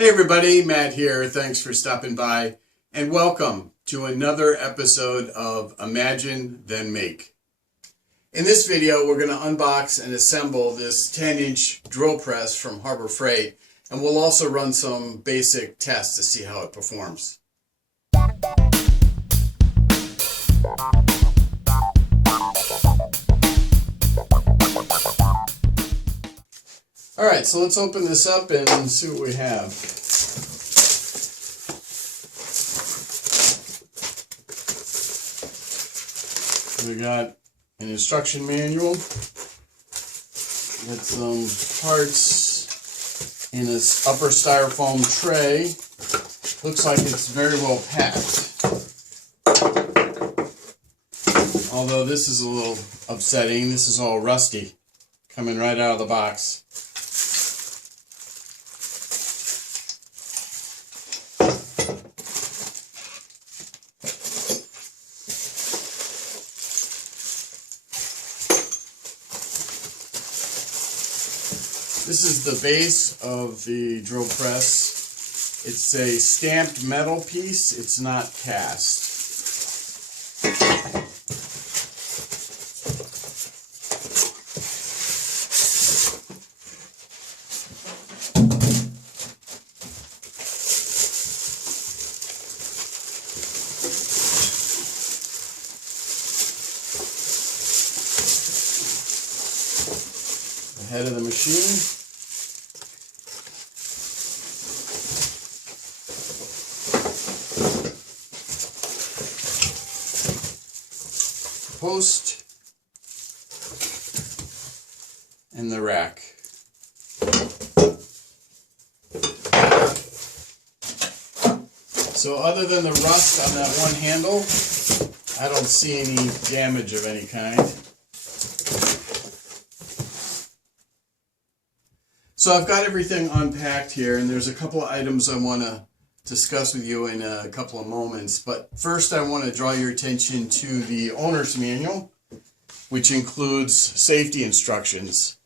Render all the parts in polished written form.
Hey everybody, Matt here. Thanks for stopping by and welcome to another episode of Imagine Then Make. In this video, we're going to unbox and assemble this 10-inch drill press from Harbor Freight, and we'll also run some basic tests to see how it performs. Alright, so let's open this up and see what we have. We got an instruction manual with some parts in this upper styrofoam tray. Looks like it's very well packed. Although this is a little upsetting. This is all rusty coming right out of the box. This is the base of the drill press. It's a stamped metal piece. It's not cast. The head of the machine. Post and the rack. So other than the rust on that one handle, I don't see any damage of any kind. So I've got everything unpacked here, and there's a couple of items I want to discuss with you in a couple of moments. But first I want to draw your attention to the owner's manual, which includes safety instructions.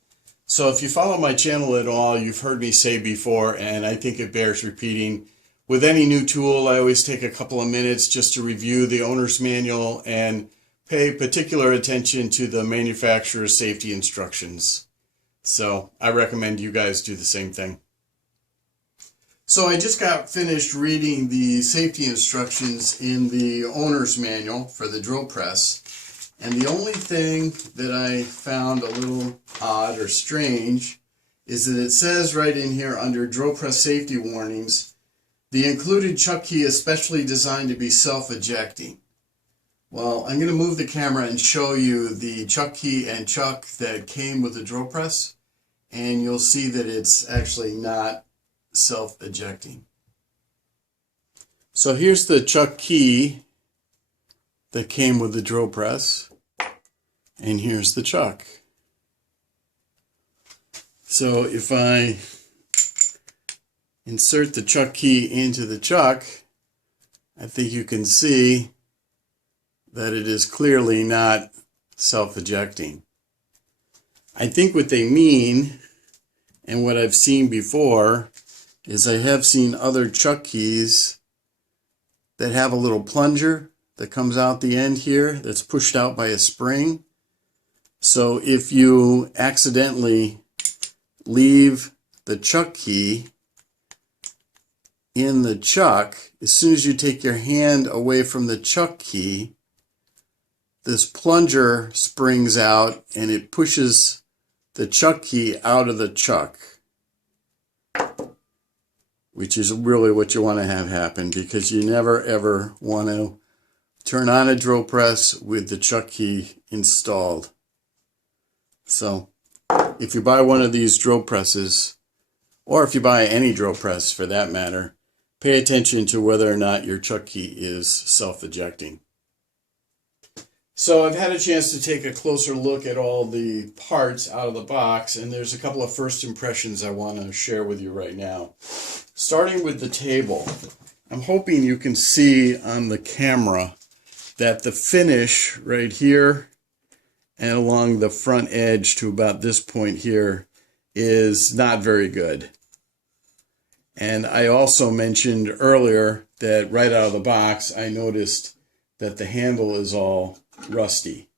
So if you follow my channel at all, you've heard me say before, and I think it bears repeating, with any new tool I always take a couple of minutes just to review the owner's manual and pay particular attention to the manufacturer's safety instructions. So I recommend you guys do the same thing. So I just got finished reading the safety instructions in the owner's manual for the drill press, and the only thing that I found a little odd or strange is that it says right in here under drill press safety warnings, the included chuck key is specially designed to be self-ejecting. Well, I'm going to move the camera and show you the chuck key and chuck that came with the drill press, and you'll see that it's actually not self-ejecting. So here's the chuck key that came with the drill press, and here's the chuck. So if I insert the chuck key into the chuck, I think you can see that it is clearly not self-ejecting. I think what they mean, and what I've seen before, is I have seen other chuck keys that have a little plunger that comes out the end here that's pushed out by a spring. So if you accidentally leave the chuck key in the chuck, as soon as you take your hand away from the chuck key, this plunger springs out and it pushes the chuck key out of the chuck, which is really what you want to have happen, because you never ever want to turn on a drill press with the chuck key installed. So if you buy one of these drill presses, or if you buy any drill press for that matter, pay attention to whether or not your chuck key is self-ejecting. So I've had a chance to take a closer look at all the parts out of the box, and there's a couple of first impressions I want to share with you right now. Starting with the table, I'm hoping you can see on the camera that the finish right here and along the front edge to about this point here is not very good. And I also mentioned earlier that right out of the box, I noticed that the handle is all rusty.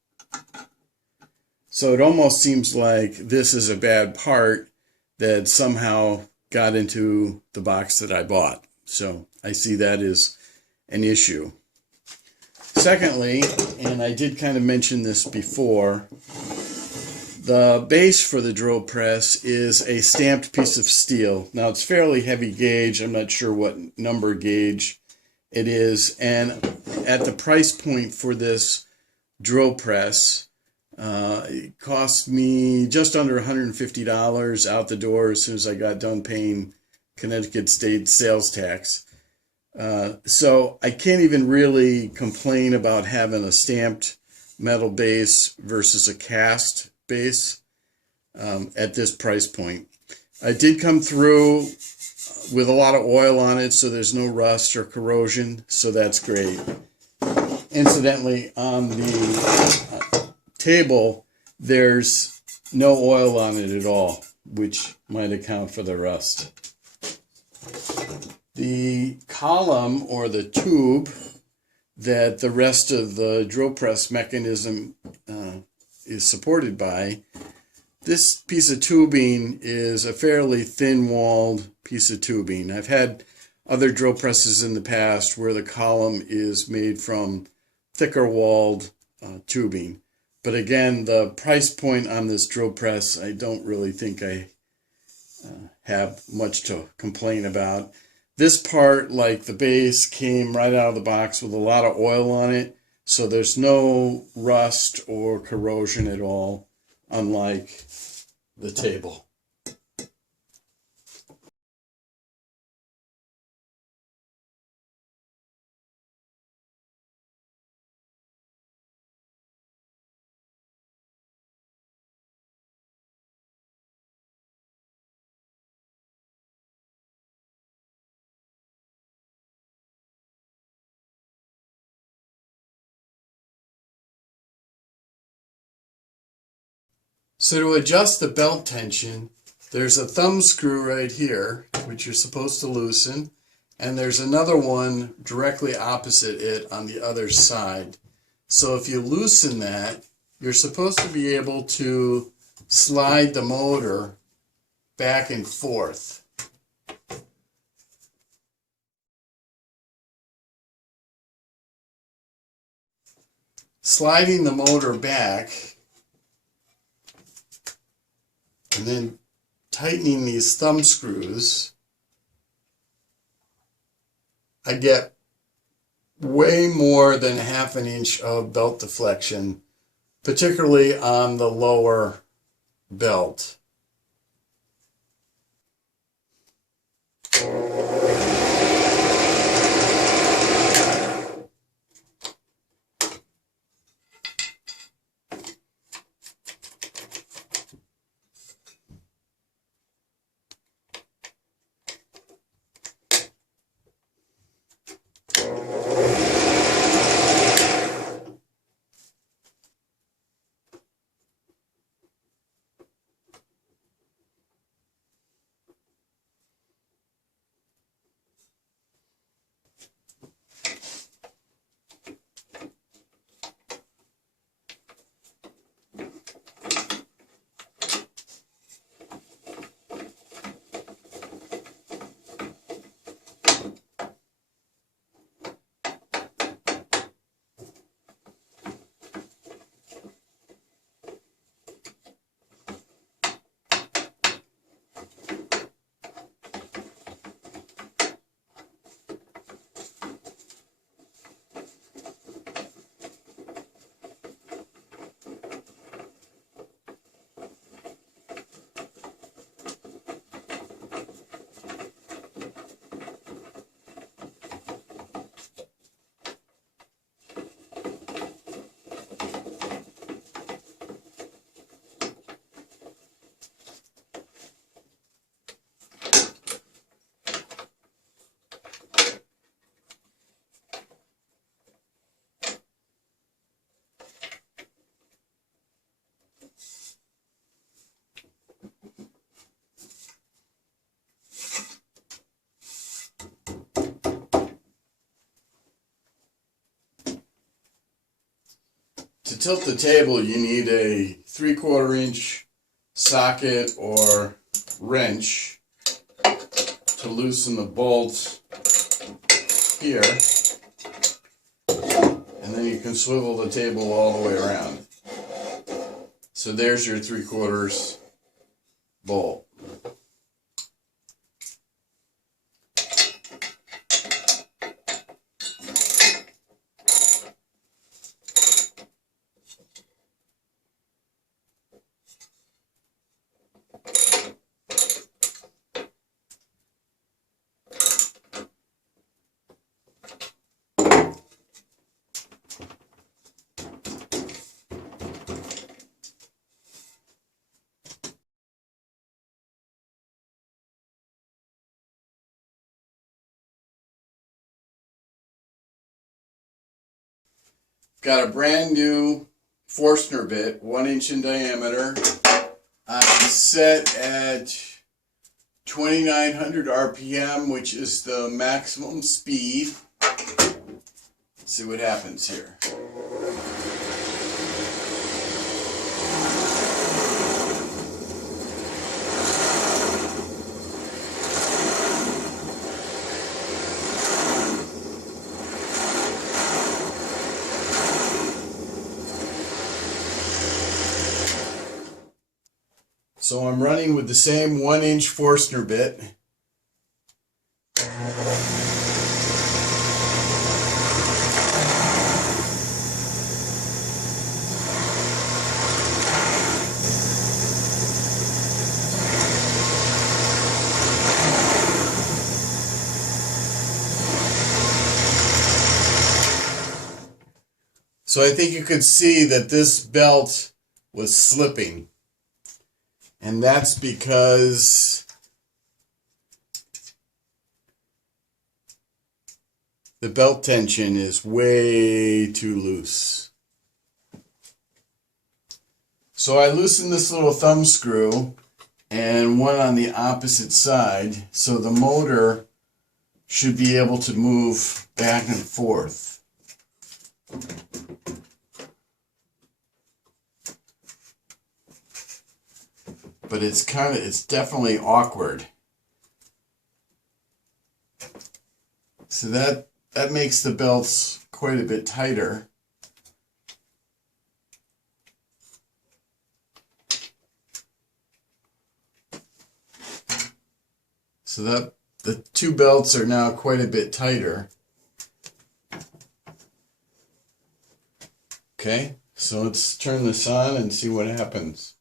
So it almost seems like this is a bad part that somehow got into the box that I bought. So I see that as an issue. Secondly, and I did kind of mention this before, the base for the drill press is a stamped piece of steel. Now it's fairly heavy gauge. I'm not sure what number gauge it is. And at the price point for this drill press, it cost me just under $150 out the door as soon as I got done paying Connecticut state sales tax. So I can't even really complain about having a stamped metal base versus a cast base at this price point. I did come through with a lot of oil on it, so there's no rust or corrosion, so that's great. Incidentally, on the table, there's no oil on it at all, which might account for the rust. The column or the tube that the rest of the drill press mechanism is supported by, this piece of tubing is a fairly thin-walled piece of tubing. I've had other drill presses in the past where the column is made from thicker-walled tubing. But again, the price point on this drill press, I don't really think I have much to complain about. This part, like the base, came right out of the box with a lot of oil on it, so there's no rust or corrosion at all, unlike the table. So to adjust the belt tension, there's a thumb screw right here, which you're supposed to loosen, and there's another one directly opposite it on the other side. So if you loosen that, you're supposed to be able to slide the motor back and forth. Sliding the motor back and then tightening these thumb screws, I get way more than ½ an inch of belt deflection, particularly on the lower belt. To tilt the table, you need a 3/4 inch socket or wrench to loosen the bolt here, and then you can swivel the table all the way around. So there's your 3/4 bolt. Got a brand new Forstner bit, 1 inch in diameter. Set at 2900 RPM, which is the maximum speed. Let's see what happens here. So I'm running with the same 1 inch Forstner bit. So I think you could see that this belt was slipping. And that's because the belt tension is way too loose. So I loosened this little thumb screw and one on the opposite side, so the motor should be able to move back and forth. But it's definitely awkward. So that makes the belts quite a bit tighter. So that the two belts are now quite a bit tighter. Okay, so let's turn this on and see what happens.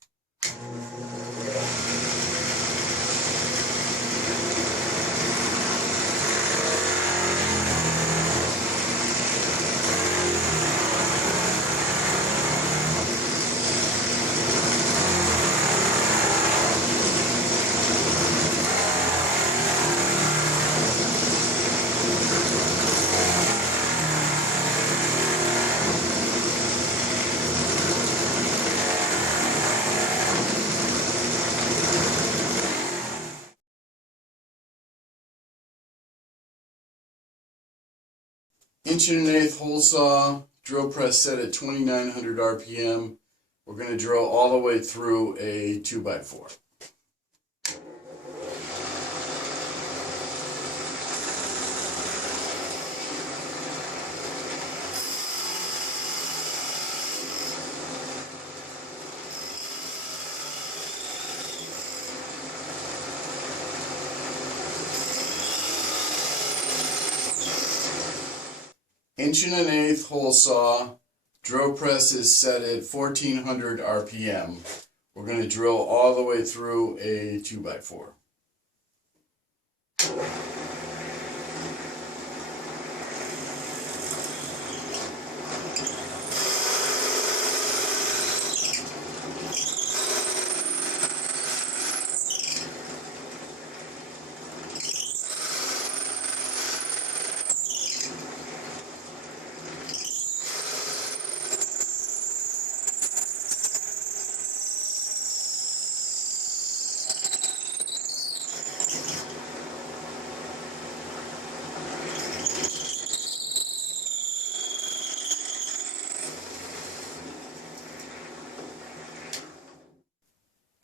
Inch and 1/8 hole saw, drill press set at 2900 RPM. We're going to drill all the way through a 2x4. Inch and 1/8 hole saw, drill press is set at 1400 RPM. We're going to drill all the way through a 2x4.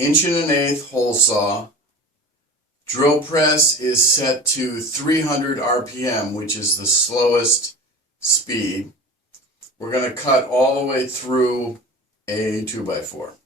1 1/8 hole saw. Drill press is set to 300 RPM, which is the slowest speed. We're going to cut all the way through a 2x4.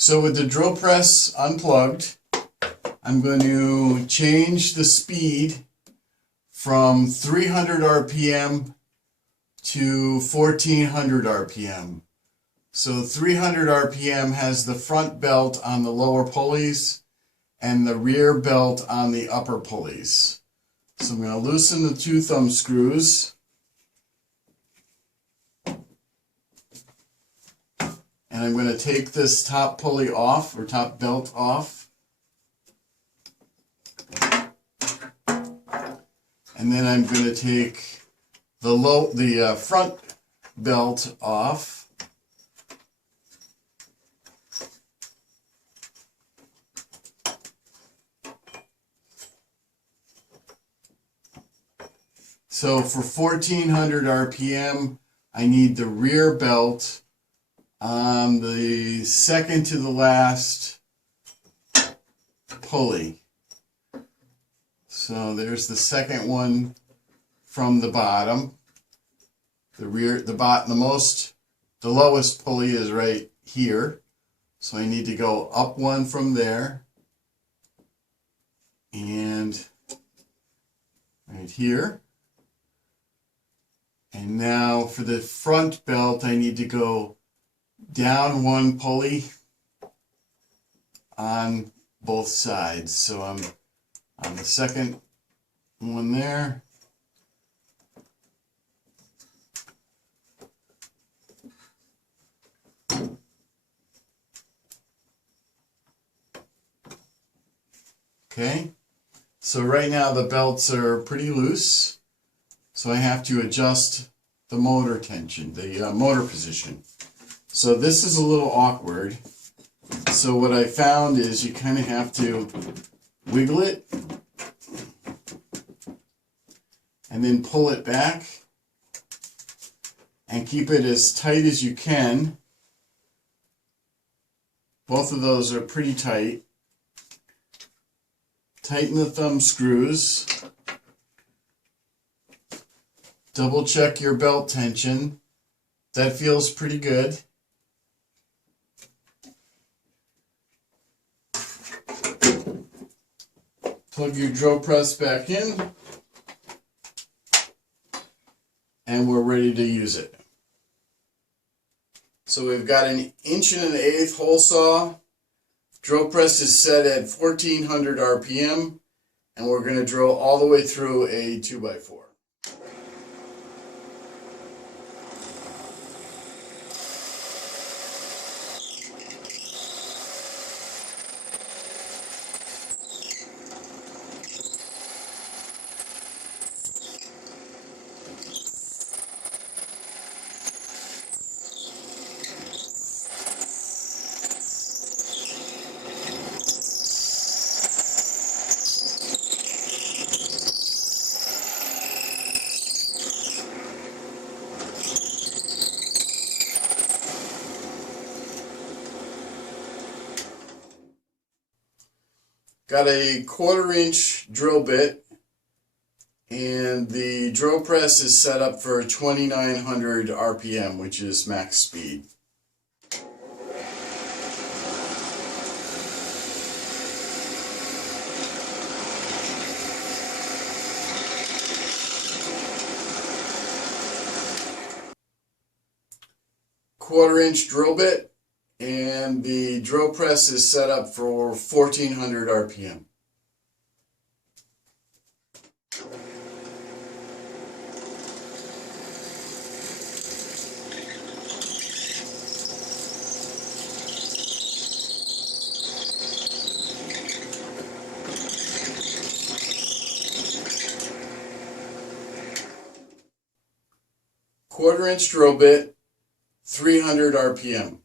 So with the drill press unplugged, I'm going to change the speed from 300 RPM to 1400 RPM. So 300 RPM has the front belt on the lower pulleys and the rear belt on the upper pulleys. So I'm going to loosen the 2 thumb screws. And I'm going to take this top pulley off, or top belt off. And then I'm going to take the front belt off. So for 1400 RPM, I need the rear belt on the second to the last pulley. So there's the second one from the bottom. The lowest pulley is right here. So I need to go up one from there and right here. And now for the front belt, I need to go down one pulley on both sides. So I'm on the second one there. Okay, so right now the belts are pretty loose, so I have to adjust the motor tension, the motor position. So this is a little awkward. So what I found is you kind of have to wiggle it and then pull it back and keep it as tight as you can. Both of those are pretty tight. Tighten the thumb screws. Double check your belt tension. That feels pretty good. Plug your drill press back in, and we're ready to use it. So we've got an 1 1/8 hole saw. Drill press is set at 1400 RPM, and we're going to drill all the way through a 2x4. Got a 1/4-inch drill bit, and the drill press is set up for 2900 RPM, which is max speed. Quarter-inch drill bit, and the drill press is set up for 1400 RPM. Quarter-inch drill bit, 300 RPM.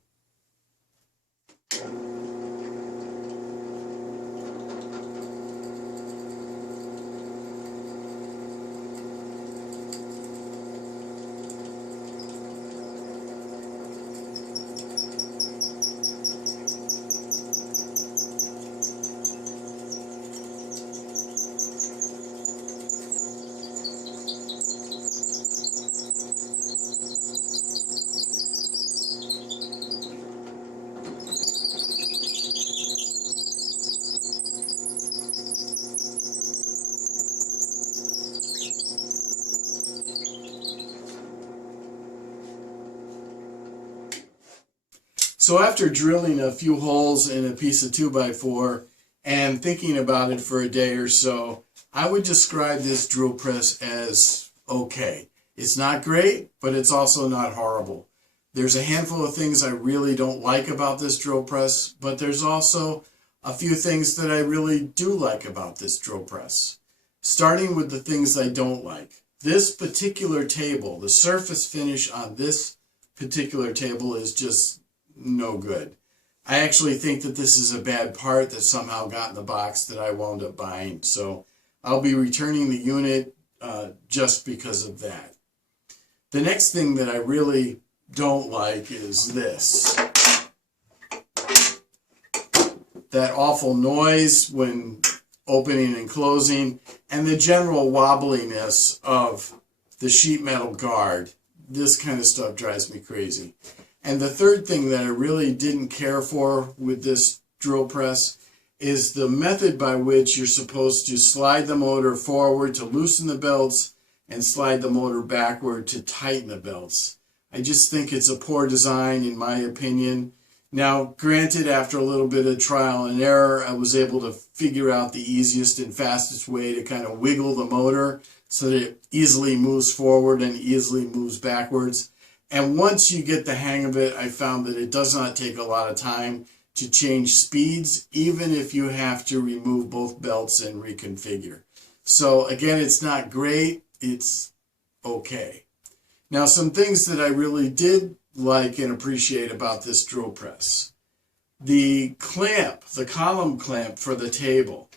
So after drilling a few holes in a piece of 2x4 and thinking about it for a day or so, I would describe this drill press as okay. It's not great, but it's also not horrible. There's a handful of things I really don't like about this drill press, but there's also a few things that I really do like about this drill press. Starting with the things I don't like. This particular table, the surface finish on this particular table is just no good. I actually think that this is a bad part that somehow got in the box that I wound up buying. So I'll be returning the unit just because of that. The next thing that I really don't like is this. That awful noise when opening and closing, and the general wobbliness of the sheet metal guard. This kind of stuff drives me crazy. And the third thing that I really didn't care for with this drill press is the method by which you're supposed to slide the motor forward to loosen the belts and slide the motor backward to tighten the belts. I just think it's a poor design in my opinion. Now, granted, after a little bit of trial and error, I was able to figure out the easiest and fastest way to kind of wiggle the motor so that it easily moves forward and easily moves backwards. And once you get the hang of it, I found that it does not take a lot of time to change speeds, even if you have to remove both belts and reconfigure. So again, it's not great, it's okay. Now, some things that I really did like and appreciate about this drill press. The clamp, the column clamp for the table.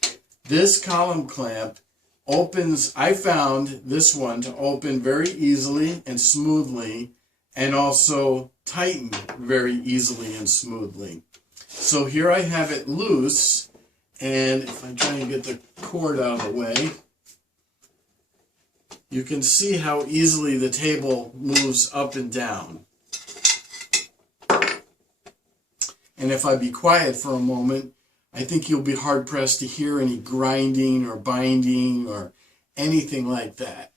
This column clamp opens, I found this one to open very easily and smoothly, and also tighten very easily and smoothly. So here I have it loose, and if I try and get the cord out of the way, you can see how easily the table moves up and down. And if I be quiet for a moment, I think you'll be hard-pressed to hear any grinding or binding or anything like that.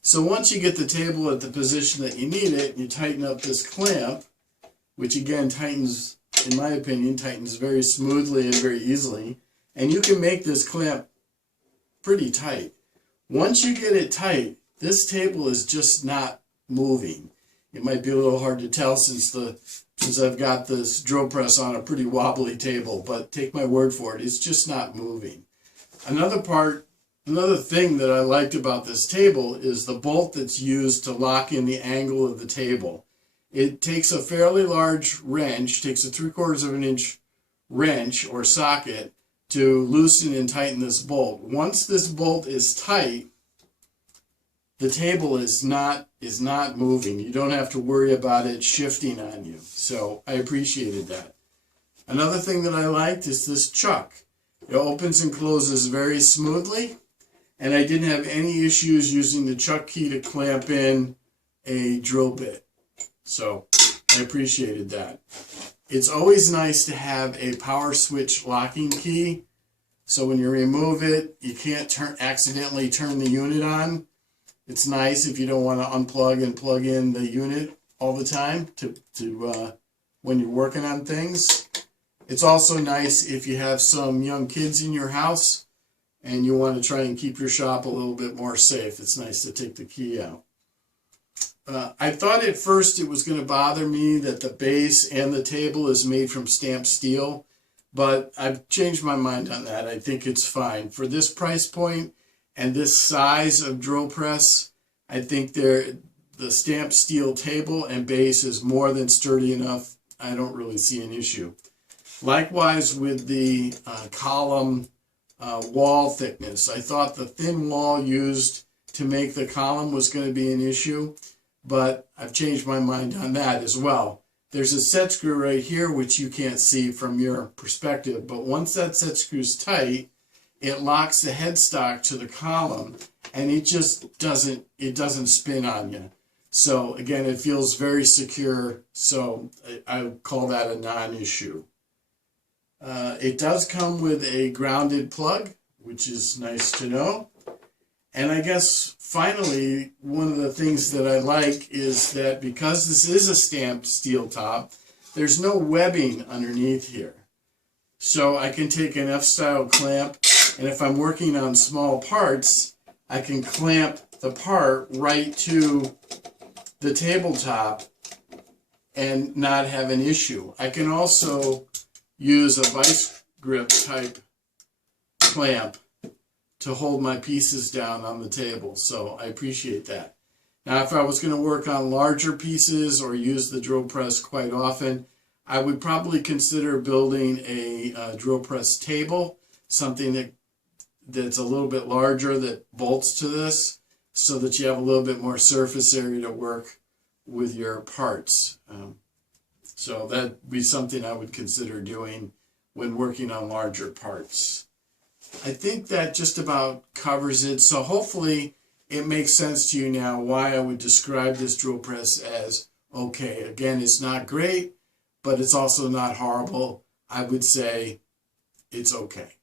So once you get the table at the position that you need it, you tighten up this clamp, which again tightens, in my opinion, tightens very smoothly and very easily. And you can make this clamp pretty tight. Once you get it tight, this table is just not moving. It might be a little hard to tell since I've got this drill press on a pretty wobbly table, but take my word for it, it's just not moving. Another thing that I liked about this table is the bolt that's used to lock in the angle of the table. It takes a fairly large wrench, takes a 3/4 of an inch wrench or socket to loosen and tighten this bolt. Once this bolt is tight, the table is not moving. You don't have to worry about it shifting on you. So I appreciated that. Another thing that I liked is this chuck. It opens and closes very smoothly, and I didn't have any issues using the chuck key to clamp in a drill bit. So I appreciated that. It's always nice to have a power switch locking key, so when you remove it, you can't accidentally turn the unit on. It's nice if you don't want to unplug and plug in the unit all the time when you're working on things. It's also nice if you have some young kids in your house and you want to try and keep your shop a little bit more safe. It's nice to take the key out. I thought at first it was going to bother me that the base and the table is made from stamped steel, but I've changed my mind on that. I think it's fine. For this price point and this size of drill press, I think the stamped steel table and base is more than sturdy enough. I don't really see an issue. Likewise with the column wall thickness. I thought the thin wall used to make the column was going to be an issue, but I've changed my mind on that as well. There's a set screw right here, which you can't see from your perspective, but once that set screw's tight, it locks the headstock to the column, and it just doesn't spin on you. So again, it feels very secure, so I call that a non-issue. It does come with a grounded plug, which is nice to know. And I guess finally, one of the things that I like is that because this is a stamped steel top, there's no webbing underneath here. So I can take an F-style clamp, and if I'm working on small parts, I can clamp the part right to the tabletop and not have an issue. I can also use a vice grip type clamp to hold my pieces down on the table, so I appreciate that. Now, if I was going to work on larger pieces or use the drill press quite often, I would probably consider building a drill press table, something that's a little bit larger that bolts to this, so that you have a little bit more surface area to work with your parts. So that'd be something I would consider doing when working on larger parts. I think that just about covers it. So hopefully it makes sense to you now why I would describe this drill press as okay. Again, it's not great, but it's also not horrible. I would say it's okay.